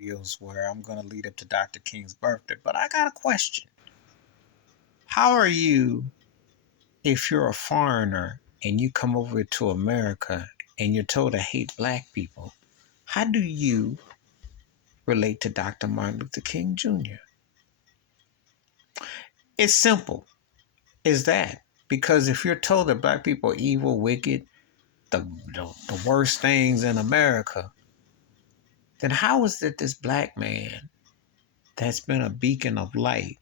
Videos where I'm going to lead up to Dr. King's birthday. But I got a question. How are you, if you're a foreigner and you come over to America and you're told to hate black people, how do you relate to Dr. Martin Luther King Jr.? It's simple as that. Because if you're told that black people are evil, wicked, the worst things in America, then how is it this black man that's been a beacon of light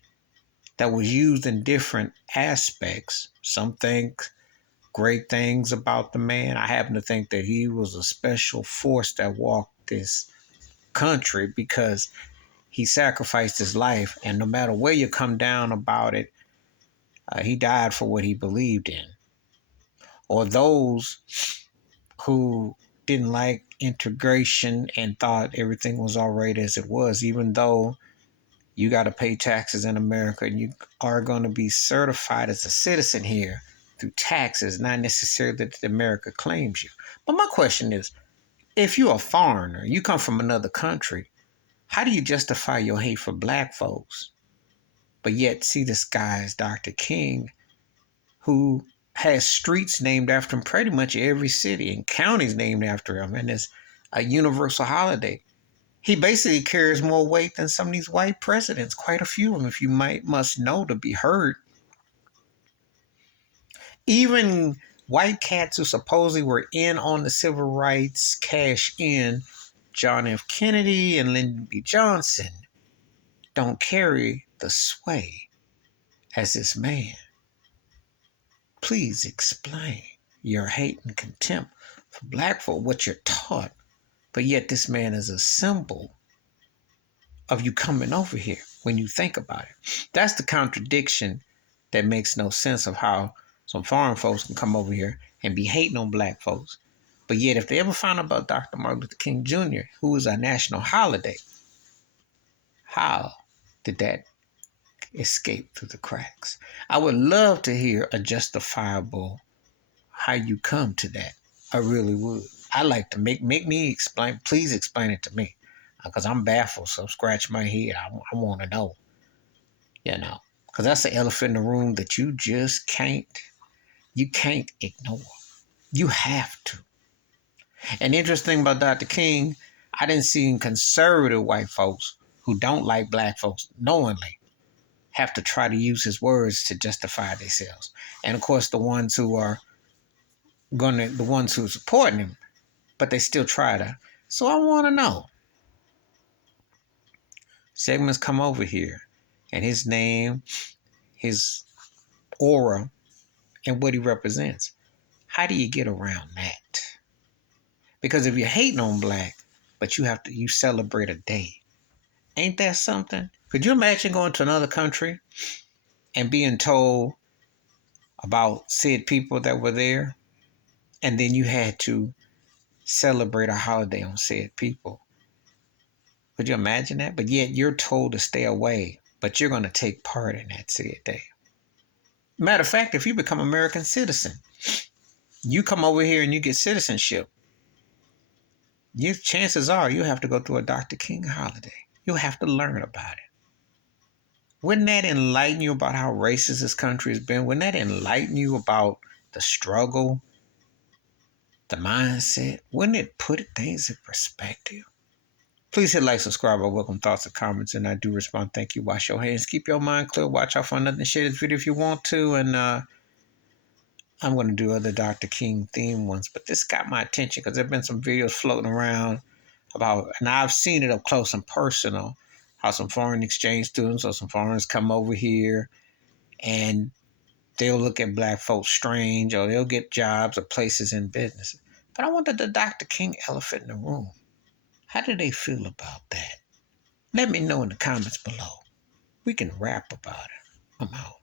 that was used in different aspects? Some think great things about the man. I happen to think that he was a special force that walked this country because he sacrificed his life. And no matter where you come down about it, he died for what he believed in. Or those who didn't like integration and thought everything was all right as it was, even though you got to pay taxes in America and you are going to be certified as a citizen here through taxes, not necessarily that America claims you. But my question is, if you're a foreigner, you come from another country, how do you justify your hate for black folks, but yet see this guy as Dr. King, who has streets named after him pretty much every city and counties named after him, and it's a universal holiday. He basically carries more weight than some of these white presidents, quite a few of them, if you must know to be heard. Even white cats who supposedly were in on the civil rights cash in, John F. Kennedy and Lyndon B. Johnson, don't carry the sway as this man. Please explain your hate and contempt for black folk, what you're taught, but yet this man is a symbol of you coming over here when you think about it. That's the contradiction that makes no sense of how some foreign folks can come over here and be hating on black folks. But yet, if they ever find out about Dr. Martin Luther King Jr., who is a national holiday, how did that escape through the cracks? I would love to hear a justifiable how you come to that. I really would. I like to make me explain. Please explain it to me, because I'm baffled. So scratch my head. I want to know. Because that's the elephant in the room that you just can't ignore. You have to. And interesting about Dr. King, I didn't see conservative white folks who don't like black folks knowingly have to try to use his words to justify themselves. And of course, the ones who are the ones who are supporting him, but they still try to. So I want to know. Segments come over here, and his name, his aura, and what he represents. How do you get around that? Because if you're hating on black, but you celebrate a day, ain't that something? Could you imagine going to another country and being told about said people that were there, and then you had to celebrate a holiday on said people? Could you imagine that? But yet you're told to stay away, but you're going to take part in that said day. Matter of fact, if you become an American citizen, you come over here and you get citizenship, chances are you have to go through a Dr. King holiday. You'll have to learn about it. Wouldn't that enlighten you about how racist this country has been? Wouldn't that enlighten you about the struggle, the mindset? Wouldn't it put things in perspective? Please hit like, subscribe. I welcome thoughts and comments, and I do respond. Thank you. Wash your hands. Keep your mind clear. Watch out for nothing. Share this video if you want to. And I'm going to do other Dr. King theme ones. But this got my attention because there have been some videos floating around about, and I've seen it up close and personal, how some foreign exchange students or some foreigners come over here and they'll look at black folks strange, or they'll get jobs or places in business. But I wanted the Dr. King elephant in the room. How do they feel about that? Let me know in the comments below. We can rap about it. I'm out.